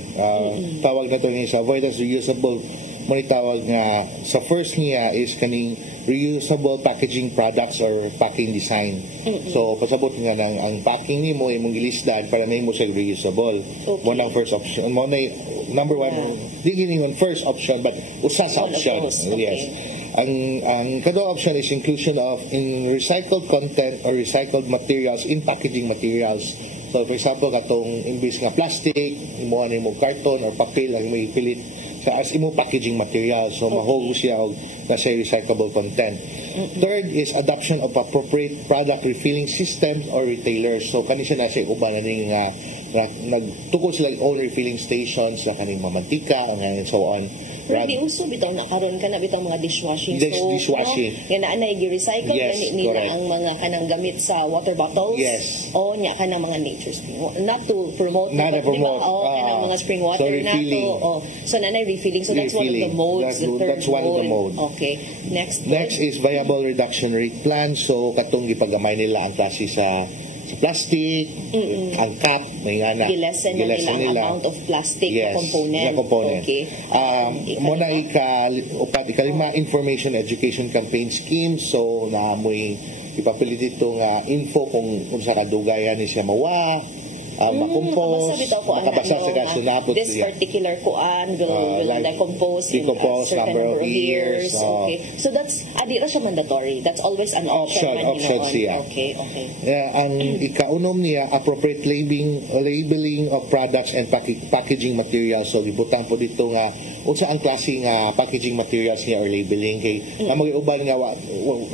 tawag na to sa avoidance reusable, may tawag nga sa first niya is kaning reusable packaging products or packing design. So pasabot nga nang ang packing nimo imong gilisdan para mahimo siya reusable. Mo nang first option, mo na number one, di gini first option but usa sa option. Yes. Ang kada option is inclusion of in recycled content or recycled materials in packaging materials. So for example katong imbis nga plastic, imo ani mo karton or papel ang may pilit sa as imo packaging material, so mahugos siya og nasa recyclable content. Third is adoption of appropriate product refilling systems or retailers. So kani siya nasa uban ani nga nagtukod sila own refilling stations sa kaning mamantika and so on. Pero di uso bitaw na karon kana bitaw mga dishwashing soap, dishwashing. No? Yan na anay gi-recycle gani nila ang mga kanang gamit sa water bottles. Yes. O nya kana mga nature spring. Not to promote, not to promote. Kanang mga spring water so na to. So nanay refilling. So that's one of the modes. That's one of the modes. Okay. Next is viable reduction rate plan. So katong gipagamay nila ang klase sa plastic, ang cap, may nga na. Gilesen nila ang amount of plastic component. Okay. Muna ikalima information education campaign scheme. So naamoy ipapilit itong info kung sa kadugayan ni siya mawa, makompose, makabasa sa kasunabot. This particular kuan will decompose in a certain number of years. Okay. So that's, di ra siya mandatory. That's always an option. Option siya. Okay. Ang ikaunom niya, appropriate labeling of products and packaging materials. So, ibutang po dito nga, unsa ang klase nga packaging materials niya or labeling. Kay, mag-iuban nga,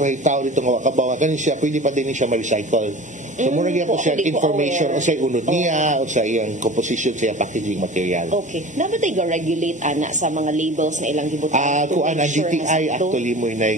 may tao dito nga, kabawa, kanin siya, pwede pa din siya ma-recycle. So, muna niya po siya information o sa unod niya o sa iyang composition sa iyang packaging material. Okay. Dapat ay ga-regulate ana sa mga labels na ilang gibutang? Kuan ang DTI actually mo na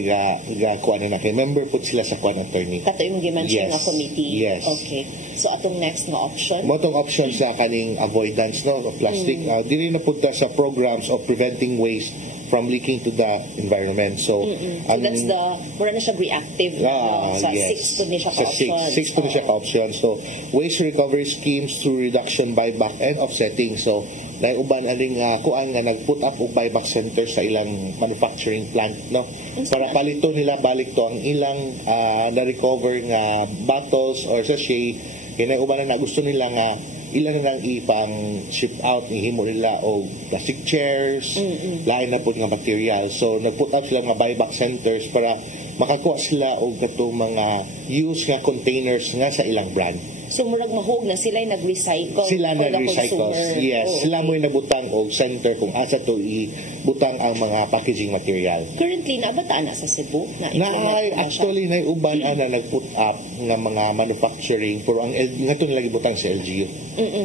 kuan na kay member po sila sa kuan attorney. Kato imong gi-mention nga committee. Yes. Okay. So atong next nga option? Motong option sa kaning avoidance no of plastic. Dili na punta sa programs of preventing waste from leaking to the environment. So, so that's the, mura na siya reactive. Sa yes. 6 po niya siya ka-option. 6 po niya siya ka-option. So, waste recovery schemes through reduction, buyback, and offsetting. So, naiuban aling kuan nga nag-put up og buyback center sa ilang manufacturing plant, no? Para palito nila balik to ang ilang na-recover nga bottles or sachet. Kinaiuban na gusto nila nga ilan na lang ipang ship out, ihimo nila o plastic chairs, lain na po nga material. So nagput out sila mga buyback centers para makakuha sila og katong mga used nga containers nga sa ilang brand. So murag mahog na sila nag-recycle Sila for the nag-recycle. consumer. Yes, Oh, sila mo nabutang og center kung asa to ibutang ang mga packaging material. Currently, nabataan na sa Cebu? Actually, na uban na nag-put up nga mga manufacturing pero ang nga to nilagi butang sa LGU.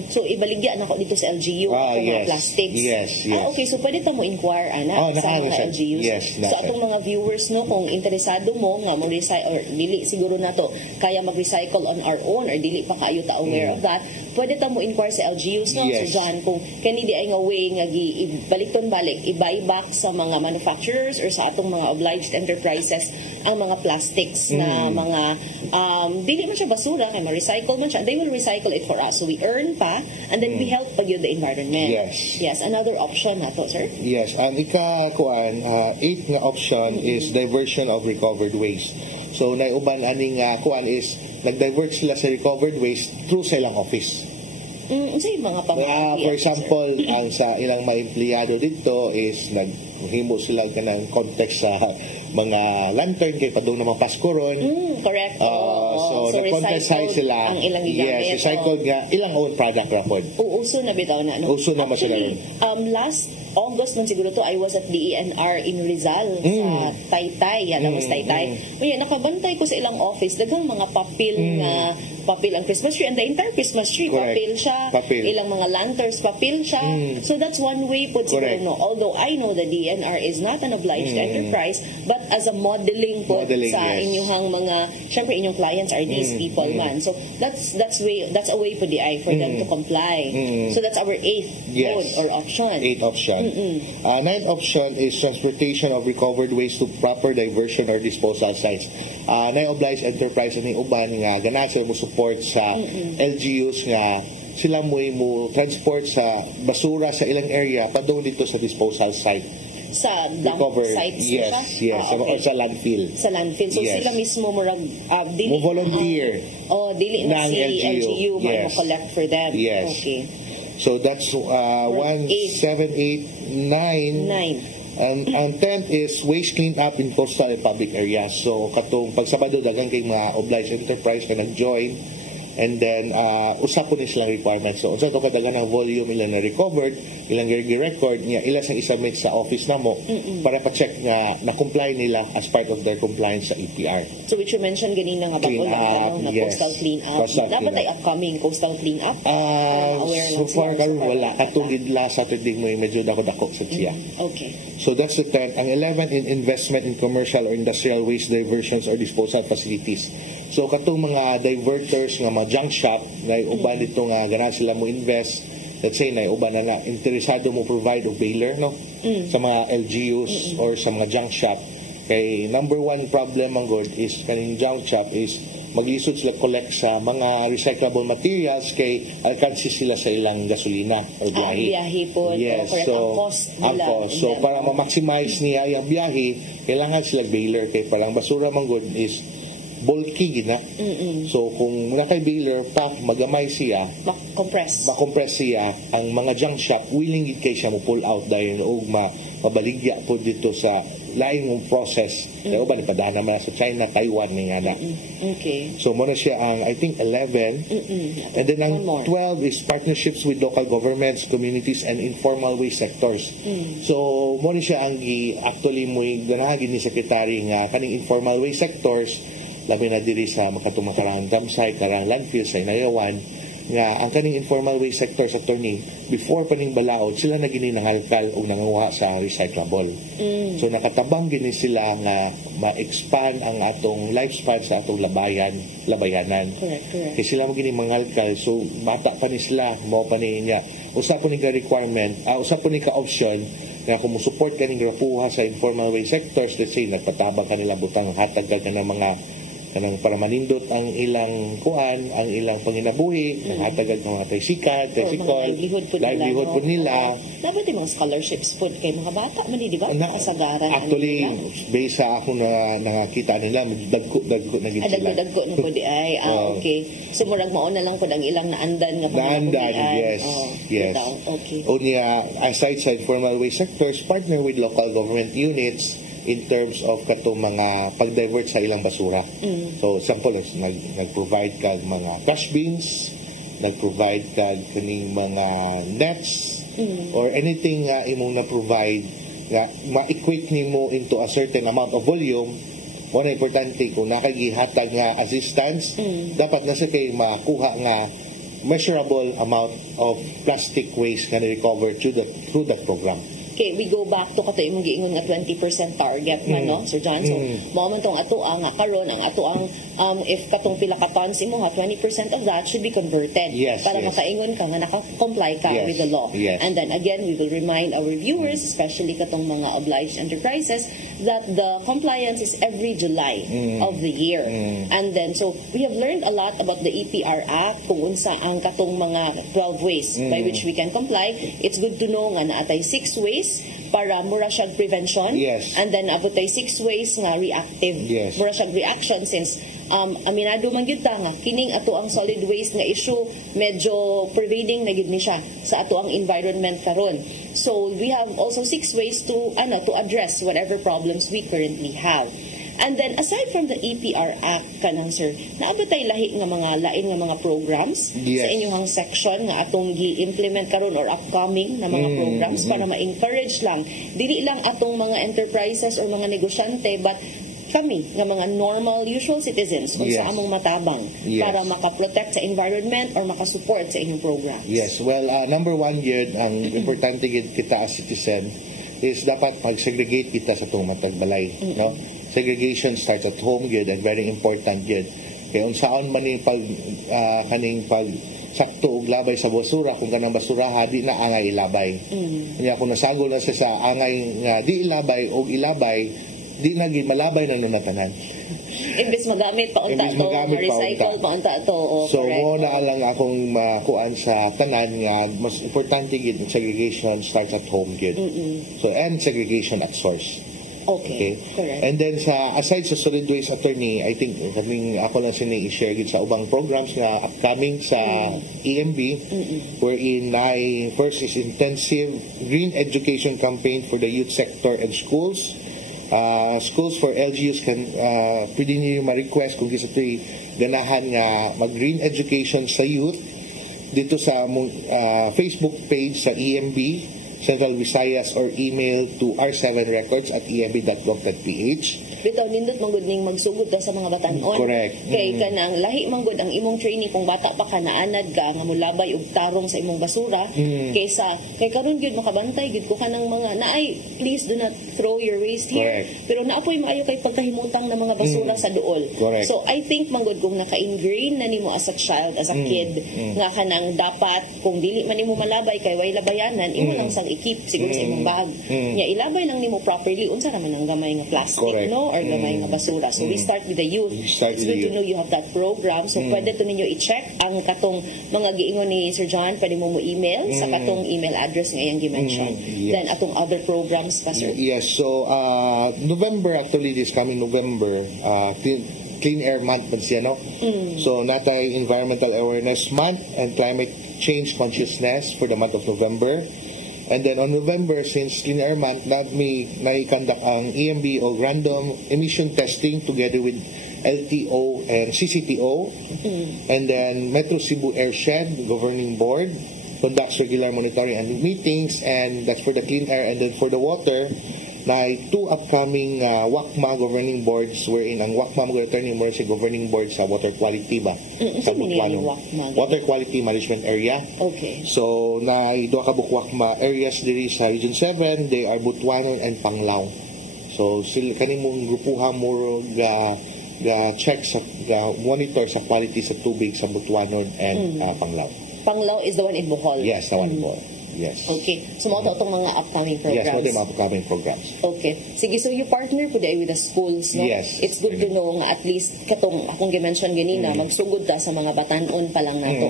So, ibaligyan ako dito sa LGU Ah, kung mga yes. plastics. Yes, yes. Okay, so pwede ta mo inquire, Oh, ana, sa naka- mga LGUs. yes, so, naka- atong mga viewers, no, kung interesado mo, nga mo recycle, or dili siguro na to, kaya mag-recycle on our own, or dili pa kayo ta aware of that, pwede ta mo inquire sa LGUs, no? Yes. So, dyan, kung kanidi ay nga way, nga balik-balik, i-buy back sa mga manufacturers or sa atong mga obliged enterprises ang mga plastics na mga, dili man siya basura, kaya ma-recycle man siya, they will recycle it for us. So, we earn pa, and then we help pa yun the environment. Yes. Yes, another option na to, sir. Yes, ang eighth nga option is diversion of recovered waste. So naiuban aning kuan is nag-divert sila sa recovered waste through sa ilang office. Unsa yung mga pamahagi? For example, ang sa ilang mga empleyado dito is naghimo sila kanang context sa mga lantern kay padung na mga Pasko ron. Correct. So nag-contest recycled sila. ang ilang gigamit. Yes, recycled nga ilang own product ra pod. Uso na bitaw na. No? Uso na mo sila Actually, last August man siguro to, I was at DENR in Rizal sa Taytay. Yan, was Taytay. Ngayon, nakabantay ko sa ilang office. Daghang mga papel nga, papel ang Christmas tree. And the entire Christmas tree, Correct. papel siya. Papel. Ilang mga lanterns, papel siya. So that's one way po siguro. Correct. No? Although I know the DENR is not an obliged enterprise, but as a modeling po Modeling, sa yes. inyong mga, syempre inyong clients are these people man. So that's a way for DI for them to comply. So that's our eighth Yes. mode or option. Eighth option. Ninth option is transportation of recovered waste to proper diversion or disposal sites. Na-oblige enterprise ni uban nga ganahan sila mo support sa LGUs nga sila mo transport sa basura sa ilang area padung dito sa disposal site. Sa dump Recover. sites Yes, siya? yes. Or sa landfill. Sa landfill. So Yes. sila mismo murag dili Mo volunteer. dili na ng si LGU. LGU man Yes. mo collect for them. Yes. Okay. So that's 1, 7, 8, 9. 9. Ang 10th is waste clean up in coastal and public areas. So katong pagsabado dagang kay mga obliged enterprise ka nag-join and then usap po ni silang requirements. So unsa to kadagan ang volume ilang na recovered, ilang gi-record niya ila sang isubmit sa office namo para pa-check nga na-comply nila as part of their compliance sa EPR. So which you mentioned ganina nga Clean bago up, na yes. coastal clean up. Coastal Dapat clean ay upcoming coastal clean up. Aware So lang far sila. karon wala katong last Saturday mo medyo dako sa siya. Okay. So that's the 10th. Ang 11th in investment in commercial or industrial waste diversions or disposal facilities. So katong mga diverters nga mga junk shop na uban dito nga ganahan sila mo invest, let's say na uban na interesado mo provide og baler no sa mga LGUs or sa mga junk shop. Kay number one problem ang god is kaning junk shop is maglisod sila collect sa mga recyclable materials kay alkansi sila sa ilang gasolina o biyahe. Biyahe po. Yes, Correct. so Ang cost nila. So para ma-maximize niya yung biyahe, kailangan sila baler kay parang basura man god is bulky gina. So kung muna kay baler pa magamay siya, ma-compress siya, ang mga junk shop willing gid kay siya mo pull out dahil og mabaligya po dito sa lain mong process. Kaya ba nipadana man sa China, Taiwan ni nga na. Okay. So muna siya ang I think 11. And then ang 12 is partnerships with local governments, communities and informal waste sectors. So muna siya ang actually mo ganahagi ni secretary nga kaning informal waste sectors labi na diri sa makatong makarang campsite, karang landfill sa Inayawan nga ang kaning informal waste sector sa attorney before pa ning balaod sila na gini nangalkal o nanguha sa recyclable. So nakatabang gini sila nga ma-expand ang atong lifespan sa atong labayanan. Correct. Kaya sila mo gini mangalkal so bata pa ni sila mo pa ni niya usa po ni ka requirement usa po ni ka option nga kung mo-support ka ning grapuha sa informal waste sectors, let's say nagpatabang kanila butang hatag ka ng mga kanang para manindot ang ilang kuan, ang ilang panginabuhi, naghatagag ng mga tricycle, livelihood po nila. Dapat yung mga scholarships po kay mga bata, mali, di ba? Kasagaran. Actually, based sa ako na nakakita nila, dagko na gid sila. Dagko na po di ay. Okay. So, murag mauna lang po ang ilang naandan nga Naandan, yes. Yes. Okay. Unya, aside sa informal waste sectors, partner with local government units in terms of katong mga pag-divert sa ilang basura. So, example, nag-provide kag mga trash bins, nag-provide kag kaning mga nets, or anything nga imong na-provide nga ma-equate nimo into a certain amount of volume. Wala importante kung nakagihatag nga assistance, dapat nasa kay makuha nga measurable amount of plastic waste nga na-recover through that program. Okay, we go back to kato imong giingon nga 20% target nga no, Sir John. So, mao man tong ato nga karon ang ato ang if katong pila ka tons imo nga 20% of that should be converted para makaingon ka nga naka-comply ka with the law. And then again, we will remind our viewers, especially katong mga obliged enterprises, that the compliance is every July of the year. And then so we have learned a lot about the EPR Act kung unsa ang katong mga 12 ways by which we can comply. It's good to know nga naatay 6 ways para mura siyag prevention, and then abutay 6 ways nga reactive, mura siyag reaction, since aminado man gyud ta nga kining ato ang solid waste nga issue medyo pervading na gyud ni siya sa ato ang environment karon. So we have also 6 ways to address whatever problems we currently have. And then, aside from the EPR Act, kanang sir, naabot tayo lahi nga mga lain nga mga programs sa inyong section nga atong gi-implement karon or upcoming na mga programs para ma-encourage lang, dili lang atong mga enterprises or mga negosyante, but kami nga mga normal, usual citizens kung sa among matabang para makaprotect sa environment or makasupport sa inyong programs. Yes, well, number one yun, ang importante yun kita as citizen is dapat mag-segregate kita sa itong matagbalay. No? Segregation starts at home yun and very important yun. Kaya unsaon man yung kaning pag sakto og labay sa basura, kung kanang basura di na angay ilabay. Kaya kung nasagol na siya sa angay nga di ilabay o ilabay, di na malabay na natanan. Imbes magamit pa unta to, recycle pa unta to. So mo na lang akong makuan sa tanan nga mas importante gid segregation starts at home gid. So and segregation at source. Okay. Correct. And then aside sa solid waste attorney, I think ako lang i-share gid sa ubang programs na upcoming sa EMB, wherein first is intensive green education campaign for the youth sector and schools. Schools for LGUs can pwede niyo ma-request kung gusto tayo ganahan nga mag-green education sa youth dito sa Facebook page sa EMB Central Visayas or email to r7records@emb.gov.ph. Bitaw nindot manggod ning magsugod ta sa mga batan-on. Correct. Kay kanang lahi manggod ang imong training kung bata pa ka naanad ka nga mulabay og tarong sa imong basura kaysa kay karon gyud makabantay gyud ko kanang mga naay please do not throw your waste here. Pero naapoy maayo kay pagkahimutang na mga basura sa duol. So I think manggod kung naka-ingrain na nimo as a child, as a kid nga kanang dapat kung dili man nimo malabay kay way labayanan imo lang sang ikip siguro sa imong bag. Nya ilabay lang nimo properly unsa raman ang gamay nga plastic no or gamay nga basura. So we start with the youth. It's good to know you have that program. So pwede to ninyo i-check ang katong mga giingon ni Sir John, pwede mo email sa katong email address nga iyang gi-mention. Then atong other programs pa sir. Yes, so November actually this coming November Clean Air Month man siya, no? So natay Environmental Awareness Month and Climate Change Consciousness for the month of November. And then on November, since Clean Air Month, nai-conduct ang EMB o random emission testing together with LTO and CCTO. And then Metro Cebu Airshed Governing Board conducts regular monitoring and meetings, and that's for the clean air. And then for the water, na 2 upcoming WACMA governing boards, wherein ang WACMA governing board sa governing board sa water quality ba? Sa Water Quality Management Area. Okay. So, na 2 ka WACMA areas diri sa Region 7, they are Butuanon and Panglao. So, sila kanimong grupuha mo ga check sa monitor sa quality sa tubig sa Butuanon and Panglao. Panglao is the one in Bohol. Yes, the one in Bohol. Yes. Okay. So, mo itong mga upcoming Yes, programs. what mga upcoming programs. Okay. Sige, so you partner po with the schools, no? Yes. It's good to know nga at least katong akong gi-mention ganina, magsugod ta sa mga batanon pa lang nato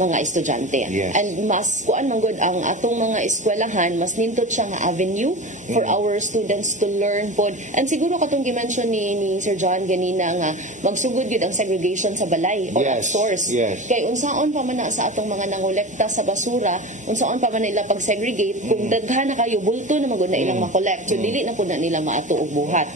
mga estudyante. Yes. And mas kuan man gud ang atong mga eskwelahan, mas nindot siya nga avenue for our students to learn pod. And siguro katong gi-mention ni Sir John ganina nga magsugod gud ang segregation sa balay o Yes. at source. Yes. Kay unsaon pa man na sa atong mga nangolekta sa basura, unsaon pa man nila pag-segregate kung daghan na kayo bulto na magud na ilang makolekt. So dili na pud na nila maato og buhat.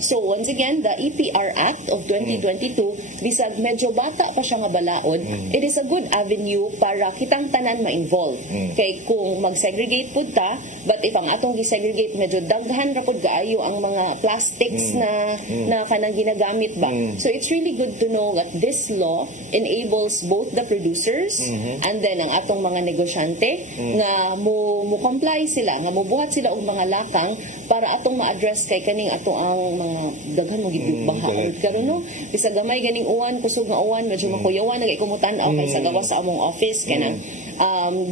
So once again, the EPR Act of 2022, bisag medyo bata pa siya nga balaod, it is a good avenue para kitang tanan ma-involve. Kay kung mag-segregate pud ta, but if ang atong gi-segregate medyo daghan ra pud kaayo ang mga plastics na kanang ginagamit ba. So it's really good to know that this law enables both the producers and then ang atong mga negosyante nga mo comply sila, nga mobuhat sila og mga lakang para atong ma-address kay kaning ato ang mga daghan mo gid baha karon no. Bisa gamay ganing uwan, kusog nga uwan, medyo makuyawan nagay kumutan-aw kay sa gawas sa among office kanang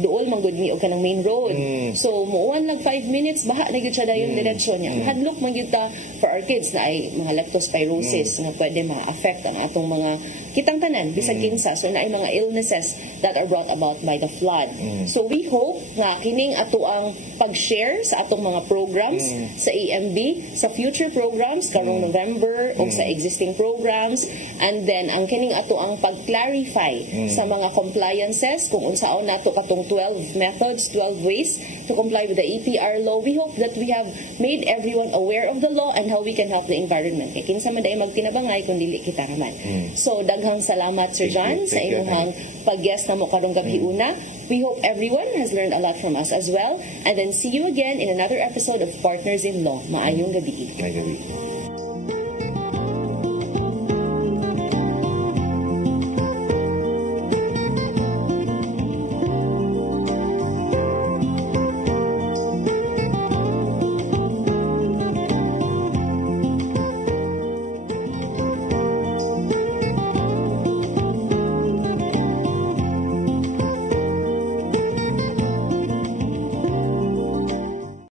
duol man gud ni og kanang main road. So muuwan lang 5 minutes baha na gyud siya dayon diretsyon niya. Hadlok man gyud ta for our kids na ay mga leptospirosis nga pwede ma-affect ang atong mga kitang tanan bisag kinsa, so na ay mga illnesses that are brought about by the flood. So we hope nga kining ato ang pag-share sa atong mga programs sa EMB, sa future programs karong November o sa existing programs, and then ang kining ato ang pag-clarify sa mga compliances kung unsaon nato katong 12 methods, 12 ways to comply with the EPR law. We hope that we have made everyone aware of the law and how we can help the environment. Kay kinsa man day magtinabangay kung dili kita raman. So daghang salamat Sir John sa imong pag-guest na mo karong gabi una. We hope everyone has learned a lot from us as well. And then see you again in another episode of Partners in Law. Maayong gabi. May gabi.